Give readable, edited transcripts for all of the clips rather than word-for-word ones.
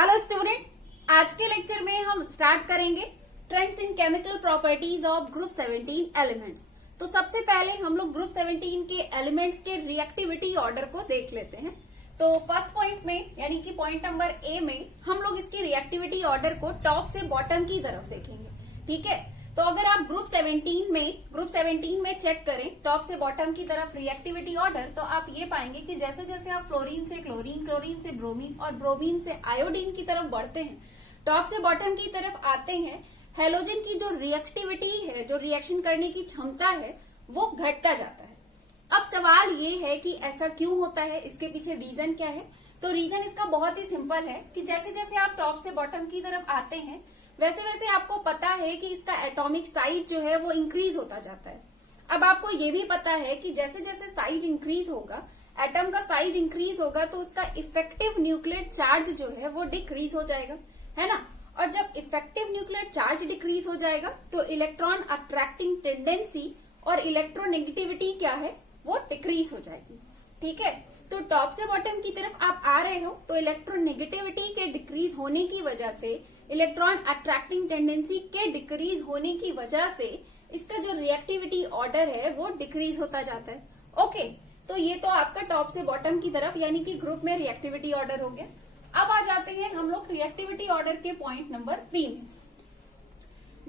Hello students, आज के lecture में हम स्टार्ट करेंगे trends in chemical properties of group 17 elements. तो सबसे पहले हम लोग ग्रुप 17 के एलिमेंट्स के रिएक्टिविटी ऑर्डर को देख लेते हैं। तो फर्स्ट पॉइंट में यानी कि पॉइंट नंबर ए में हम लोग इसकी रिएक्टिविटी ऑर्डर को टॉप से बॉटम की तरफ देखेंगे। ठीक है, तो अगर आप ग्रुप 17 में चेक करें टॉप से बॉटम की तरफ रिएक्टिविटी ऑर्डर, तो आप ये पाएंगे कि जैसे जैसे आप फ्लोरीन से क्लोरीन, क्लोरीन से ब्रोमीन और ब्रोमीन से आयोडीन की तरफ बढ़ते हैं, टॉप से बॉटम की तरफ आते हैं, हेलोजन की जो रिएक्टिविटी है, जो रिएक्शन करने की क्षमता है, वो घटता जाता है। अब सवाल ये है कि ऐसा क्यों होता है, इसके पीछे रीजन क्या है। तो रीजन इसका बहुत ही सिंपल है कि जैसे जैसे आप टॉप से बॉटम की तरफ आते हैं वैसे वैसे आपको पता है कि इसका एटॉमिक साइज जो है वो इंक्रीज होता जाता है। अब आपको ये भी पता है कि जैसे जैसे साइज इंक्रीज होगा, एटम का साइज इंक्रीज होगा, तो उसका इफेक्टिव न्यूक्लियर चार्ज जो है वो डिक्रीज हो जाएगा, है ना। और जब इफेक्टिव न्यूक्लियर चार्ज डिक्रीज हो जाएगा तो इलेक्ट्रॉन अट्रैक्टिंग टेंडेंसी और इलेक्ट्रोनेगेटिविटी क्या है, वो डिक्रीज हो जाएगी। ठीक है, तो टॉप से बॉटम की तरफ आप आ रहे हो तो इलेक्ट्रोनेगेटिविटी के डिक्रीज होने की वजह से, इलेक्ट्रॉन अट्रैक्टिंग टेंडेंसी के डिक्रीज होने की वजह से इसका जो रिएक्टिविटी ऑर्डर है वो डिक्रीज होता जाता है। ओके, तो ये तो आपका टॉप से बॉटम की तरफ यानी कि ग्रुप में रिएक्टिविटी ऑर्डर हो गया। अब आ जाते हैं हम लोग रिएक्टिविटी ऑर्डर के पॉइंट नंबर बी में।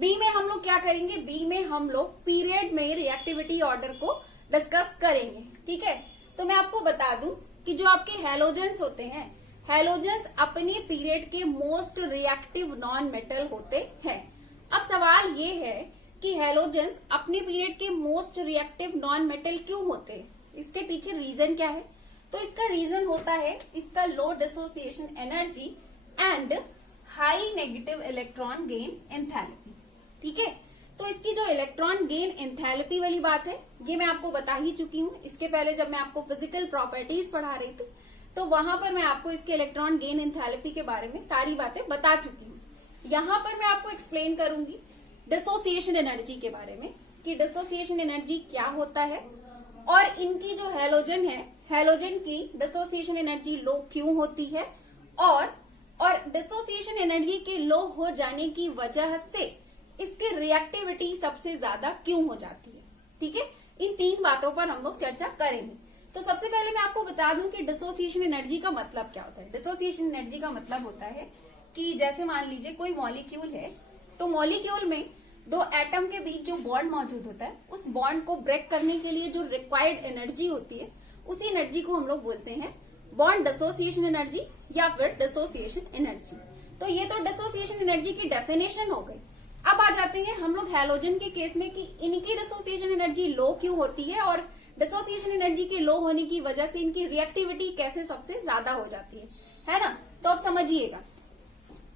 बी में हम लोग क्या करेंगे, बी में हम लोग पीरियड में रिएक्टिविटी ऑर्डर को डिस्कस करेंगे। ठीक है, तो मैं आपको बता दूं कि जो आपके हैलोजेंस होते हैं, हैलोजेंस अपने पीरियड के मोस्ट रिएक्टिव नॉन मेटल होते हैं। अब सवाल ये है कि हैलोजेंस अपने पीरियड के मोस्ट रिएक्टिव नॉन मेटल क्यों होते हैं, इसके पीछे रीजन क्या है। तो इसका रीजन होता है इसका low dissociation energy and high negative electron gain enthalpy. ठीक है, तो इसकी जो इलेक्ट्रॉन गेन एंथैल्पी वाली बात है ये मैं आपको बता ही चुकी हूँ। इसके पहले जब मैं आपको फिजिकल प्रॉपर्टीज पढ़ा रही थी तो वहां पर मैं आपको इसके इलेक्ट्रॉन गेन एंथैल्पी के बारे में सारी बातें बता चुकी हूँ। यहाँ पर मैं आपको एक्सप्लेन करूंगी डिसोसिएशन एनर्जी के बारे में कि डिसोसिएशन एनर्जी क्या होता है और इनकी जो हैलोजन है, हैलोजन की डिसोसिएशन एनर्जी लो क्यों होती है और डिसोसिएशन एनर्जी के लो हो जाने की वजह से इसकी रिएक्टिविटी सबसे ज्यादा क्यों हो जाती है। ठीक है, इन तीन बातों पर हम लोग चर्चा करेंगे। तो सबसे पहले मैं आपको बता दूं कि डिसोसिएशन एनर्जी का मतलब क्या होता है। डिसोसिएशन एनर्जी का मतलब होता है कि जैसे मान लीजिए कोई मॉलिक्यूल है, तो मॉलिक्यूल में दो एटम के बीच जो बॉन्ड मौजूद होता है, उस बॉन्ड को ब्रेक करने के लिए जो रिक्वायर्ड एनर्जी होती है, उसी एनर्जी को हम लोग बोलते हैं बॉन्ड डिसोसिएशन एनर्जी या फिर डिसोसिएशन एनर्जी। तो ये तो डिसोसिएशन एनर्जी की डेफिनेशन हो गई। अब आ जाते हैं हम लोग हैलोजन के केस में कि इनकी डिसोसिएशन एनर्जी लो क्यों होती है और डिसोसिएशन एनर्जी के लो होने की वजह से इनकी रिएक्टिविटी कैसे सबसे ज्यादा हो जाती है ना। तो अब समझिएगा,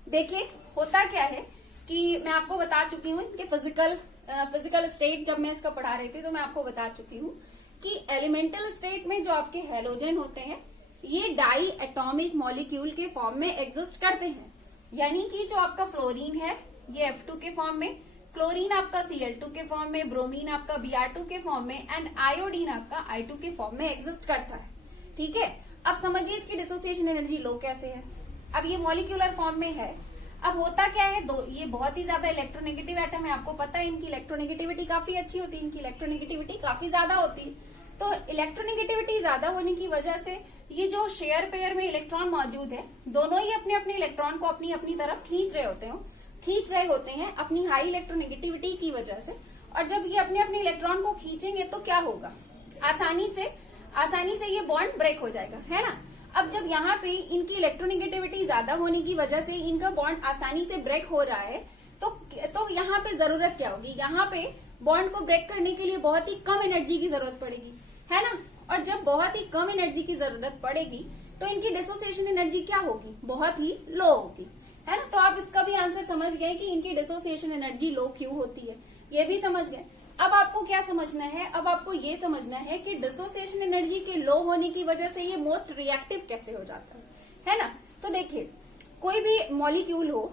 देखिए होता क्या है कि मैं आपको बता चुकी हूँ इनके फिजिकल स्टेट, जब मैं इसका पढ़ा रही थी तो मैं आपको बता चुकी हूँ कि एलिमेंटल स्टेट में जो आपके हैलोजन होते हैं ये डाई एटॉमिक मॉलिक्यूल के फॉर्म में एग्जिस्ट करते हैं। यानी कि जो आपका फ्लोरीन है ये F2 के फॉर्म में, क्लोरीन आपका Cl2 के फॉर्म में, ब्रोमीन आपका Br2 के फॉर्म में एंड आयोडीन आपका I2 के फॉर्म में एग्जिस्ट करता है। ठीक है, अब समझिए इसकी डिसोसिएशन एनर्जी लो कैसे है। अब ये मॉलिक्यूलर फॉर्म में है। अब होता क्या है, ये बहुत ही ज्यादा इलेक्ट्रोनेगेटिव एटम है, आपको पता है इनकी इलेक्ट्रोनेगेटिविटी काफी अच्छी होती है, इनकी इलेक्ट्रोनेगेटिविटी काफी ज्यादा होती है। तो इलेक्ट्रोनेगेटिविटी ज्यादा होने की वजह से ये जो शेयर पेयर में इलेक्ट्रॉन मौजूद है, दोनों ही अपने अपने इलेक्ट्रॉन को अपनी अपनी तरफ खींच रहे होते हैं अपनी हाई इलेक्ट्रोनेगेटिविटी की वजह से। और जब ये अपने अपने इलेक्ट्रॉन को खींचेंगे तो क्या होगा, आसानी से ये बॉन्ड ब्रेक हो जाएगा, है ना। अब जब यहाँ पे इनकी इलेक्ट्रोनेगेटिविटी ज्यादा होने की वजह से इनका बॉन्ड आसानी से ब्रेक हो रहा है, तो यहाँ पे जरूरत क्या होगी, यहाँ पे बॉन्ड को ब्रेक करने के लिए बहुत ही कम एनर्जी की जरूरत पड़ेगी, है ना। और जब बहुत ही कम एनर्जी की जरूरत पड़ेगी तो इनकी डिसोसिएशन एनर्जी क्या होगी, बहुत ही लो होगी, है ना। तो आप इसका भी आंसर समझ गए कि इनकी डिसोसिएशन एनर्जी लो क्यों होती है, ये भी समझ गए। अब आपको क्या समझना है, अब आपको ये समझना है कि डिसोसिएशन एनर्जी के लो होने की वजह से ये मोस्ट रिएक्टिव कैसे हो जाता है ना। तो देखिए कोई भी मॉलिक्यूल हो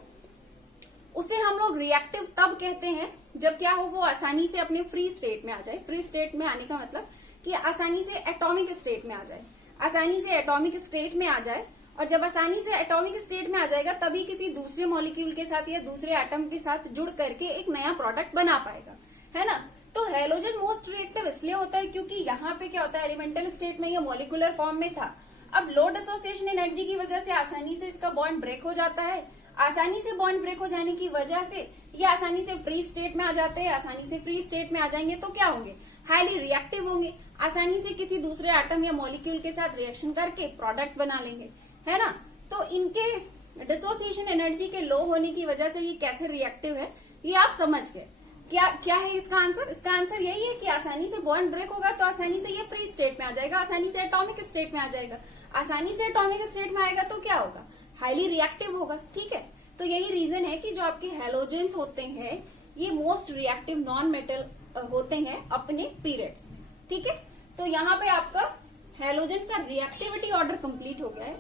उसे हम लोग रिएक्टिव तब कहते हैं जब क्या हो, वो आसानी से अपने फ्री स्टेट में आ जाए। फ्री स्टेट में आने का मतलब कि आसानी से एटॉमिक स्टेट में आ जाए, आसानी से एटॉमिक स्टेट में आ जाए और जब आसानी से एटॉमिक स्टेट में आ जाएगा तभी किसी दूसरे मॉलिक्यूल के साथ या दूसरे एटम के साथ जुड़ करके एक नया प्रोडक्ट बना पाएगा, है ना। तो हैलोजन मोस्ट रिएक्टिव इसलिए होता है क्योंकि यहाँ पे क्या होता है, एलिमेंटल स्टेट में या मॉलिक्यूलर फॉर्म में था, अब लो डिसोसिएशन एनर्जी की वजह से आसानी से इसका बॉन्ड ब्रेक हो जाता है। आसानी से बॉन्ड ब्रेक हो जाने की वजह से ये आसानी से फ्री स्टेट में आ जाते हैं। आसानी से फ्री स्टेट में आ जाएंगे तो क्या होंगे, हाईली रिएक्टिव होंगे, आसानी से किसी दूसरे एटम या मॉलिक्यूल के साथ रिएक्शन करके प्रोडक्ट बना लेंगे, है ना। तो इनके डिसोसिएशन एनर्जी के लो होने की वजह से ये कैसे रिएक्टिव है ये आप समझ गए। क्या है इसका आंसर? इसका आंसर यही है कि आसानी से बॉन्ड ब्रेक होगा तो आसानी से ये फ्री स्टेट में आ जाएगा, आसानी से एटॉमिक स्टेट में आ जाएगा। आसानी से एटॉमिक स्टेट में आएगा तो क्या होगा, हाईली रिएक्टिव होगा, ठीक है। तो यही रीजन है कि जो आपके हैलोजेंस होते हैं ये मोस्ट रिएक्टिव नॉन मेटल होते हैं अपने पीरियड्स में, ठीक है। तो यहाँ पे आपका हैलोजन का रिएक्टिविटी ऑर्डर कंप्लीट हो गया है।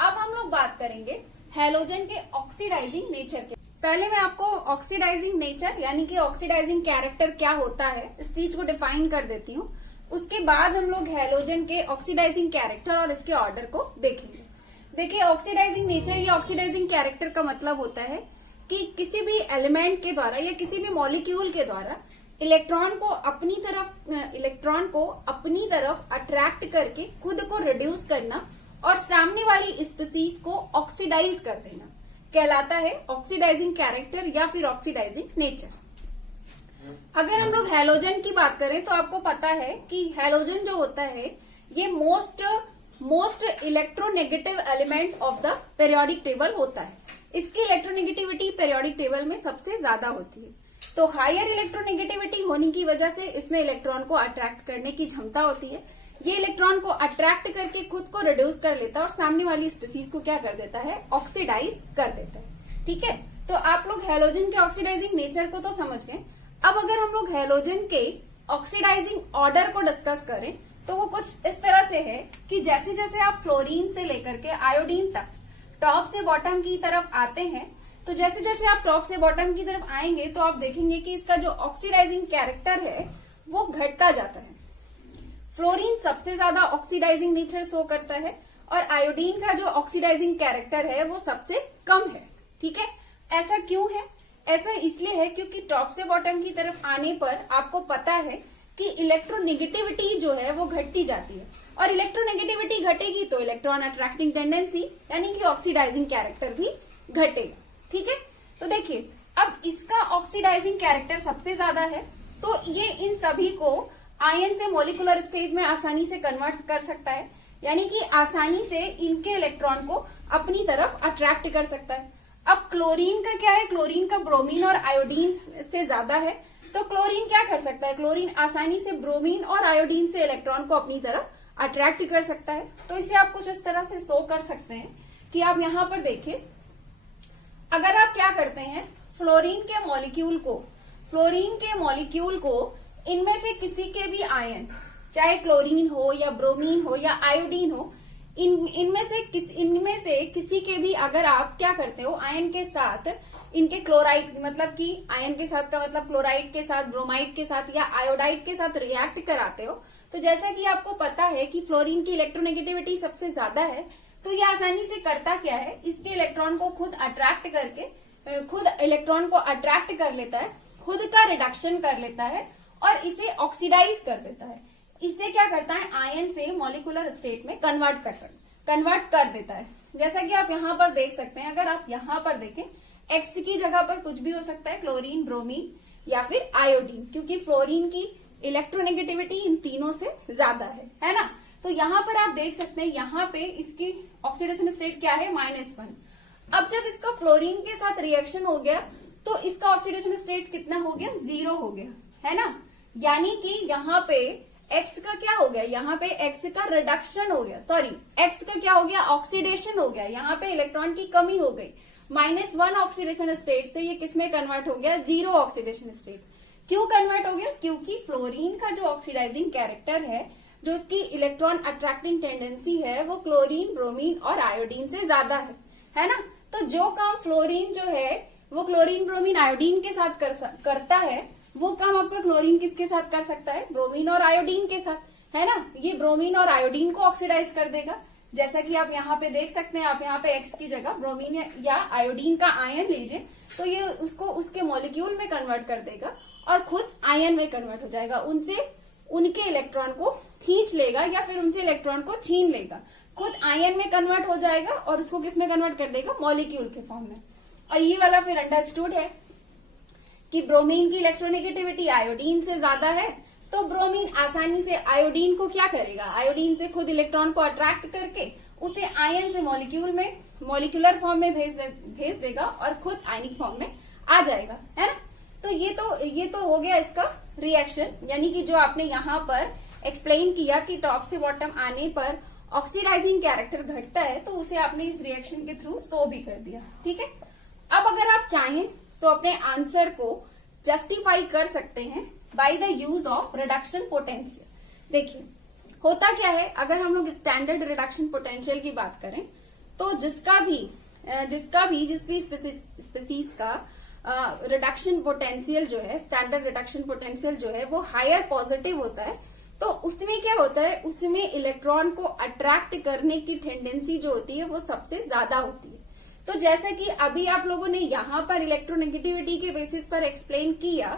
अब हम लोग बात करेंगे हैलोजन के ऑक्सीडाइजिंग नेचर के। पहले मैं आपको ऑक्सीडाइजिंग नेचर यानी कि ऑक्सीडाइजिंग कैरेक्टर क्या होता है इस चीज को डिफाइन कर देती हूँ। उसके बाद हम लोग हैलोजन के ऑक्सीडाइजिंग कैरेक्टर और इसके ऑर्डर को देखेंगे। देखिए, ऑक्सीडाइजिंग नेचर या ऑक्सीडाइजिंग कैरेक्टर का मतलब होता है कि किसी भी एलिमेंट के द्वारा या किसी भी मॉलिक्यूल के द्वारा इलेक्ट्रॉन को अपनी तरफ अट्रैक्ट करके खुद को रिड्यूस करना और सामने वाली स्पीसीज को ऑक्सीडाइज कर देना कहलाता है ऑक्सीडाइजिंग कैरेक्टर या फिर ऑक्सीडाइजिंग नेचर। अगर हम लोग हैलोजन की बात करें तो आपको पता है कि हैलोजन जो होता है ये most electronegative element of the periodic table होता है। इसकी इलेक्ट्रोनेगेटिविटी पीरियोडिक टेबल में सबसे ज्यादा होती है। तो हायर इलेक्ट्रोनेगेटिविटी होने की वजह से इसमें इलेक्ट्रॉन को अट्रैक्ट करने की क्षमता होती है। ये इलेक्ट्रॉन को अट्रैक्ट करके खुद को रिड्यूस कर लेता है और सामने वाली स्पीसीज को क्या कर देता है, ऑक्सीडाइज कर देता है, ठीक है। तो आप लोग हैलोजन के ऑक्सीडाइजिंग नेचर को तो समझ गए। अब अगर हम लोग हैलोजन के ऑक्सीडाइजिंग ऑर्डर को डिस्कस करें तो वो कुछ इस तरह से है कि जैसे जैसे आप फ्लोरीन से लेकर के आयोडीन तक टॉप से बॉटम की तरफ आते हैं, तो जैसे जैसे आप टॉप से बॉटम की तरफ आएंगे तो आप देखेंगे कि इसका जो ऑक्सीडाइजिंग कैरेक्टर है वो घटता जाता है। फ्लोरीन सबसे ज्यादा ऑक्सीडाइजिंग नेचर शो करता है और आयोडीन का जो ऑक्सीडाइजिंग कैरेक्टर है वो सबसे कम है, ठीक है। ऐसा क्यों है? ऐसा इसलिए है क्योंकि टॉप से बॉटम की तरफ आने पर आपको पता है कि इलेक्ट्रोनेगेटिविटी जो है वो घटती जाती है और इलेक्ट्रोनेगेटिविटी घटेगी तो इलेक्ट्रॉन अट्रैक्टिंग टेंडेंसी यानी कि ऑक्सीडाइजिंग कैरेक्टर भी घटेगा, ठीक है। तो देखिए, अब इसका ऑक्सीडाइजिंग कैरेक्टर सबसे ज्यादा है तो ये इन सभी को आयन से मॉलिक्यूलर स्टेज में आसानी से कन्वर्ट कर सकता है, यानी कि आसानी से इनके इलेक्ट्रॉन को अपनी तरफ अट्रैक्ट कर सकता है। अब क्लोरीन का क्या है, क्लोरीन का ब्रोमीन और आयोडीन से ज्यादा है, तो क्लोरीन क्या कर सकता है, क्लोरीन आसानी से ब्रोमीन और आयोडीन से इलेक्ट्रॉन को अपनी तरफ अट्रैक्ट कर सकता है। तो इसे आप कुछ इस तरह से शो कर सकते हैं कि आप यहाँ पर देखिए, अगर आप क्या करते हैं, फ्लोरीन के मॉलिक्यूल को इनमें से किसी के भी आयन, चाहे क्लोरीन हो या ब्रोमीन हो या आयोडीन हो, इनमें से किसी के भी अगर आप क्या करते हो, आयन के साथ इनके क्लोराइड मतलब कि आयन के साथ का मतलब क्लोराइड के साथ, ब्रोमाइड के साथ या आयोडाइड के साथ रिएक्ट कराते हो, तो जैसा कि आपको पता है कि फ्लोरीन की इलेक्ट्रोनेगेटिविटी सबसे ज्यादा है, तो ये आसानी से करता क्या है, इसके इलेक्ट्रॉन को खुद अट्रैक्ट करके खुद इलेक्ट्रॉन को अट्रैक्ट कर लेता है, खुद का रिडक्शन कर लेता है और इसे ऑक्सीडाइज कर देता है। इससे क्या करता है, आयन से मॉलिक्यूलर स्टेट में कन्वर्ट कर देता है। जैसा कि आप यहाँ पर देख सकते हैं, अगर आप यहाँ पर देखें, एक्स की जगह पर कुछ भी हो सकता है, क्लोरीन, ब्रोमीन या फिर आयोडीन, क्योंकि फ्लोरीन की इलेक्ट्रोनेगेटिविटी इन तीनों से ज्यादा है ना। तो यहाँ पर आप देख सकते हैं, यहाँ पे इसकी ऑक्सीडेशन स्टेट क्या है, -1। अब जब इसका फ्लोरीन के साथ रिएक्शन हो गया तो इसका ऑक्सीडेशन स्टेट कितना हो गया, 0 हो गया, है ना। यानी कि यहाँ पे एक्स का क्या हो गया, यहाँ पे एक्स का रिडक्शन हो गया, सॉरी एक्स का क्या हो गया, ऑक्सीडेशन हो गया। यहाँ पे इलेक्ट्रॉन की कमी हो गई, -1 ऑक्सीडेशन स्टेट से ये किसमें कन्वर्ट हो गया, 0 ऑक्सीडेशन स्टेट। क्यों कन्वर्ट हो गया, क्योंकि फ्लोरीन का जो ऑक्सीडाइजिंग कैरेक्टर है, जो उसकी इलेक्ट्रॉन अट्रैक्टिंग टेंडेंसी है, वो क्लोरीन, ब्रोमीन और आयोडीन से ज्यादा है ना। तो जो काम फ्लोरीन जो है वो क्लोरीन, ब्रोमीन, आयोडीन के साथ करता है, वो काम आपका क्लोरीन किसके साथ कर सकता है, ब्रोमीन और आयोडीन के साथ, है ना। ये ब्रोमीन और आयोडीन को ऑक्सीडाइज कर देगा, जैसा कि आप यहाँ पे देख सकते हैं, आप यहाँ पे X की जगह ब्रोमीन या आयोडीन का आयन लीजिए तो ये उसको उसके मॉलिक्यूल में कन्वर्ट कर देगा और खुद आयन में कन्वर्ट हो जाएगा। उनसे उनके इलेक्ट्रॉन को खींच लेगा या फिर उनसे इलेक्ट्रॉन को छीन लेगा, खुद आयन में कन्वर्ट हो जाएगा और उसको किस में कन्वर्ट कर देगा, मॉलिक्यूल के फॉर्म में। और ये वाला फिर अंडरस्टूड है कि ब्रोमीन की इलेक्ट्रोनेगेटिविटी आयोडीन से ज्यादा है, तो ब्रोमीन आसानी से आयोडीन को क्या करेगा, आयोडीन से खुद इलेक्ट्रॉन को अट्रैक्ट करके उसे आयन से मॉलिक्यूल में मॉलिक्यूलर फॉर्म में भेज देगा और खुद आयनिक फॉर्म में आ जाएगा, है ना। तो ये तो हो गया इसका रिएक्शन, यानी कि जो आपने यहाँ पर एक्सप्लेन किया कि टॉप से बॉटम आने पर ऑक्सीडाइजिंग कैरेक्टर घटता है, तो उसे आपने इस रिएक्शन के थ्रू शो भी कर दिया, ठीक है। अब अगर आप चाहें तो अपने आंसर को जस्टिफाई कर सकते हैं by the use of reduction potential. देखिए होता क्या है, अगर हम लोग स्टैंडर्ड रिडक्शन पोटेंशियल की बात करें तो जिस भी स्पीसीज का रिडक्शन पोटेंशियल जो है, स्टैंडर्ड रिडक्शन पोटेंशियल जो है वो हायर पॉजिटिव होता है, तो उसमें क्या होता है, उसमें इलेक्ट्रॉन को अट्रैक्ट करने की टेंडेंसी जो होती है वो सबसे ज्यादा होती है। तो जैसे कि अभी आप लोगों ने यहाँ पर इलेक्ट्रोनेगेटिविटी के बेसिस पर एक्सप्लेन किया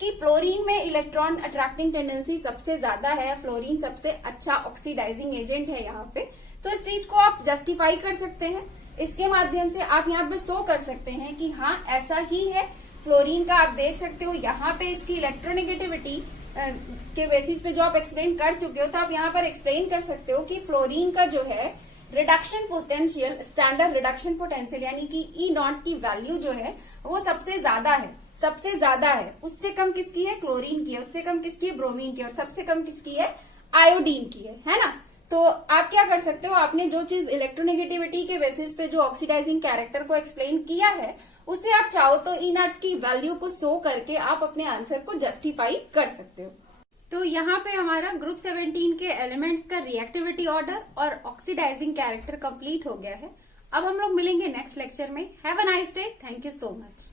कि फ्लोरीन में इलेक्ट्रॉन अट्रैक्टिंग टेंडेंसी सबसे ज्यादा है, फ्लोरीन सबसे अच्छा ऑक्सीडाइजिंग एजेंट है यहाँ पे, तो इस चीज को आप जस्टिफाई कर सकते हैं। इसके माध्यम से आप यहाँ पे शो कर सकते हैं कि हाँ ऐसा ही है। फ्लोरीन का आप देख सकते हो यहाँ पे इसकी इलेक्ट्रोनेगेटिविटी के बेसिस पे जो आप एक्सप्लेन कर चुके हो, तो आप यहाँ पर एक्सप्लेन कर सकते हो कि फ्लोरीन का जो है reduction potential, standard reduction potential यानी कि E0 की वैल्यू जो है वो सबसे ज्यादा है। उससे कम किसकी है, क्लोरीन की है, उससे कम किसकी है, ब्रोमीन की है, और सबसे कम किसकी है, आयोडीन की है ना। तो आप क्या कर सकते हो, आपने जो चीज इलेक्ट्रोनेगेटिविटी के बेसिस पे जो ऑक्सीडाइजिंग कैरेक्टर को एक्सप्लेन किया है, उसे आप चाहो तो E0 की वैल्यू को शो करके आप अपने आंसर को जस्टिफाई कर सकते हो। तो यहाँ पे हमारा ग्रुप 17 के एलिमेंट्स का रिएक्टिविटी ऑर्डर और ऑक्सीडाइजिंग कैरेक्टर कंप्लीट हो गया है। अब हम लोग मिलेंगे नेक्स्ट लेक्चर में। Have a nice day, thank you so much.